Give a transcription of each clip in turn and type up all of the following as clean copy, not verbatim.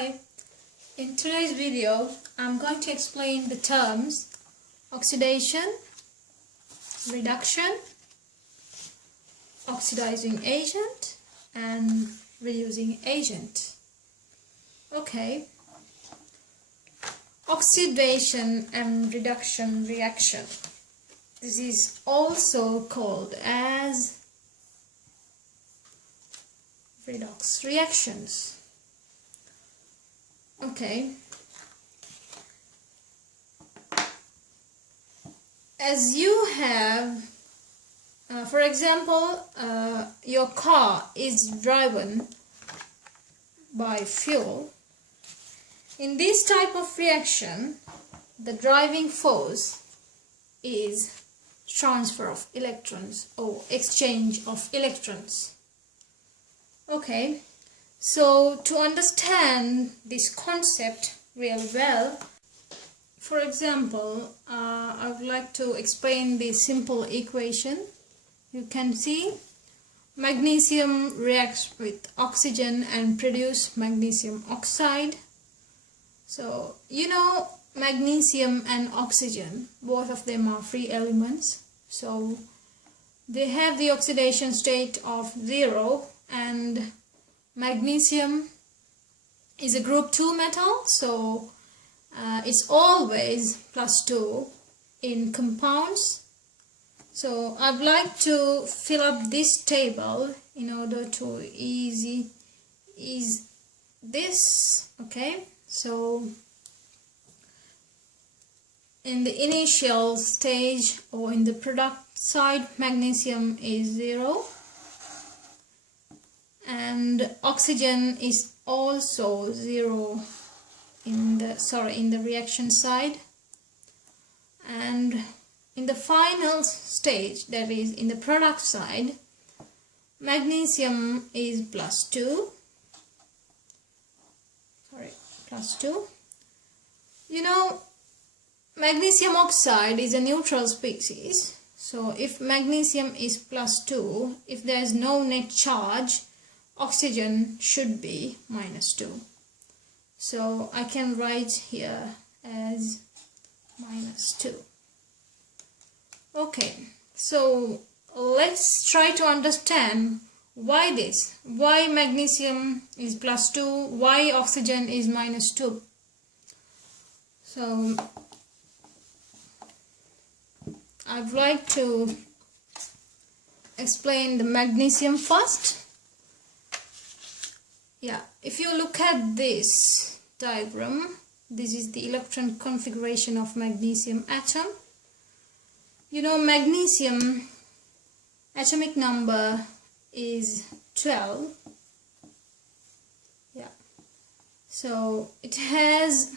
Hi, in today's video I'm going to explain the terms oxidation, reduction, oxidizing agent and reducing agent. Okay, oxidation and reduction reaction. This is also called as redox reactions. Okay, as you have, for example, your car is driven by fuel. In this type of reaction, the driving force is transfer of electrons or exchange of electrons. Okay, so to understand this concept real well, for example, I would like to explain the simple equation. You can see magnesium reacts with oxygen and produce magnesium oxide. So you know magnesium and oxygen, both of them are free elements, so they have the oxidation state of 0, and magnesium is a group 2 metal, so it's always +2 in compounds. So I'd like to fill up this table in order to ease this. Okay, so in the initial stage or in the product side, magnesium is 0 and oxygen is also 0 in the reaction side, and in the final stage, that is in the product side, magnesium is +2. You know, magnesium oxide is a neutral species, so if magnesium is +2, if there is no net charge, oxygen should be -2. So I can write here as -2. Okay, so let's try to understand why this. Why magnesium is +2, why oxygen is -2. So I'd like to explain the magnesium first. Yeah, if you look at this diagram, this is the electron configuration of magnesium atom. You know, magnesium atomic number is 12. Yeah, so it has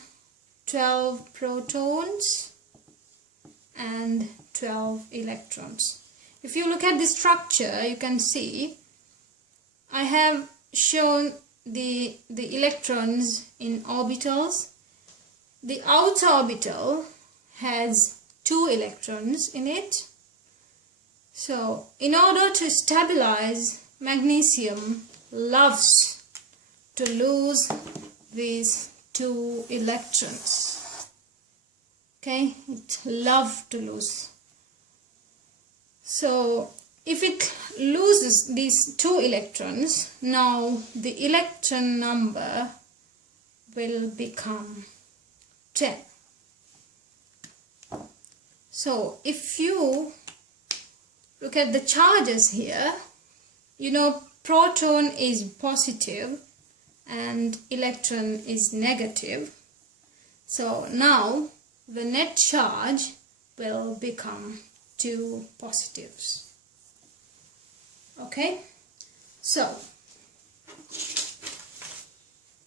12 protons and 12 electrons. If you look at the structure, you can see I have shown the electrons in orbitals. The outer orbital has 2 electrons in it. So in order to stabilize, magnesium loves to lose these 2 electrons. Okay, it loves to lose. So if it loses these 2 electrons, now the electron number will become 10. So if you look at the charges here, you know proton is positive and electron is negative. So now the net charge will become 2 positives. Okay, so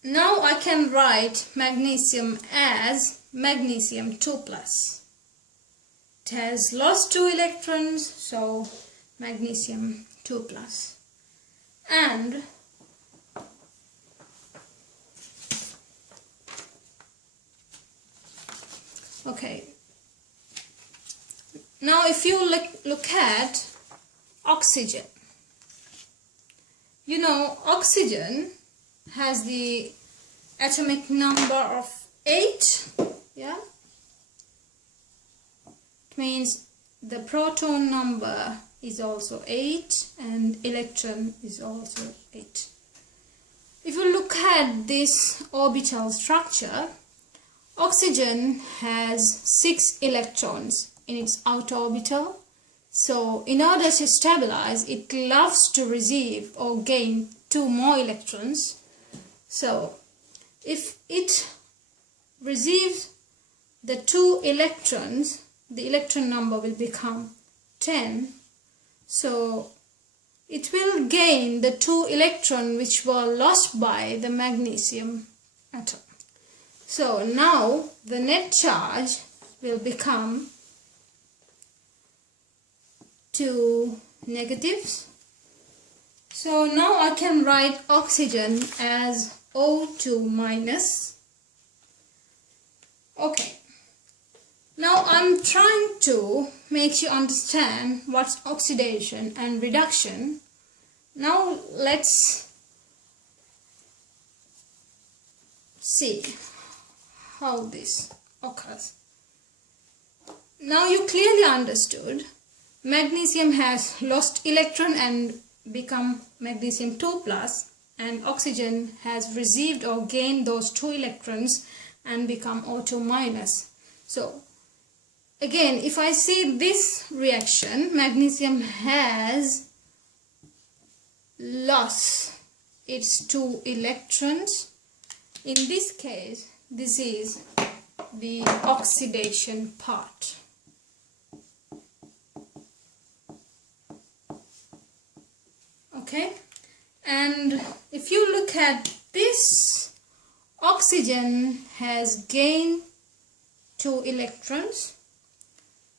now I can write magnesium as magnesium 2+. It has lost 2 electrons, so magnesium 2+. And okay, now if you look at oxygen, you know oxygen has the atomic number of 8. Yeah, it means the proton number is also 8 and electron is also 8. If you look at this orbital structure, oxygen has 6 electrons in its outer orbital. So in order to stabilize, it loves to receive or gain 2 more electrons. So if it receives the 2 electrons, the electron number will become 10. So it will gain the 2 electrons which were lost by the magnesium atom. So now the net charge will become 2 negatives. So now I can write oxygen as O2 minus. Okay. Now I'm trying to make you understand what's oxidation and reduction. Now let's see how this occurs. Now you clearly understood magnesium has lost electron and become magnesium 2 plus, and oxygen has received or gained those 2 electrons and become O2 minus. So again, if I see this reaction, magnesium has lost its 2 electrons. In this case, this is the oxidation part. Okay, and if you look at this, oxygen has gained 2 electrons.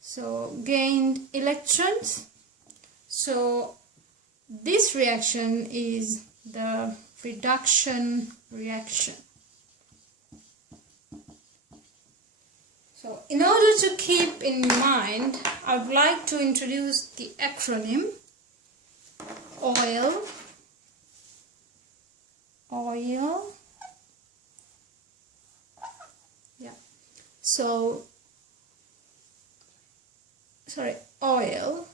So gained electrons. So this reaction is the reduction reaction. So in order to keep in mind, I would like to introduce the acronym oil. Yeah. So oil.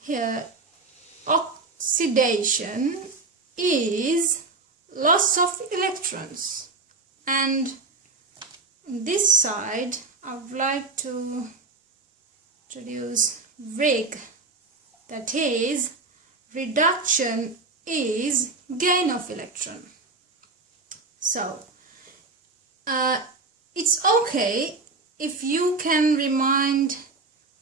Here, oxidation is loss of electrons, and this side I would like to introduce Reg, that is reduction is gain of electron. So it's okay if you can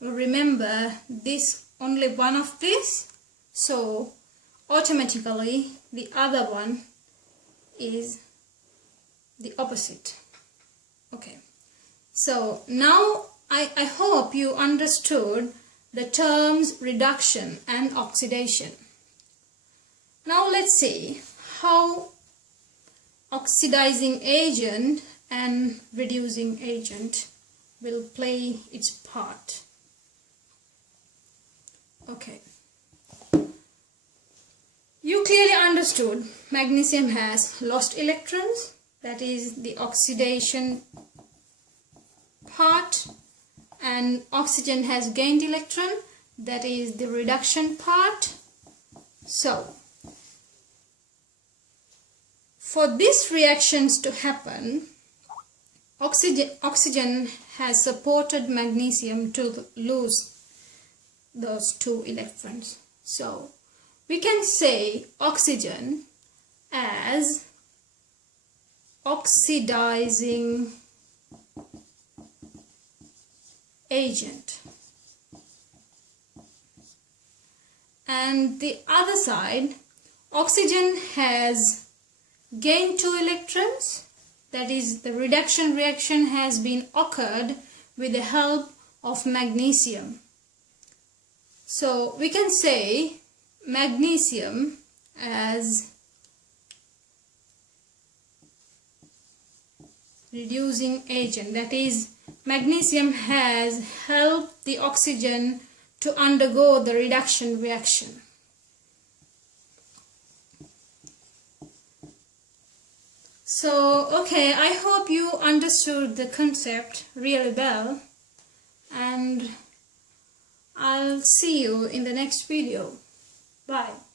remember this, only one of this, so automatically the other one is the opposite. Okay, so now I hope you understood the terms reduction and oxidation. Now let's see how oxidizing agent and reducing agent will play its part. Okay. You clearly understood magnesium has lost electrons, that is the oxidation part, and oxygen has gained electron, that is the reduction part. So for these reactions to happen, oxygen has supported magnesium to lose those 2 electrons. So we can say oxygen as oxidizing agent, and the other side, oxygen has gained 2 electrons, that is the reduction reaction has been occurred with the help of magnesium. So we can say magnesium as reducing agent, that is magnesium has helped the oxygen to undergo the reduction reaction. So, okay, I hope you understood the concept really well, and I'll see you in the next video. Bye.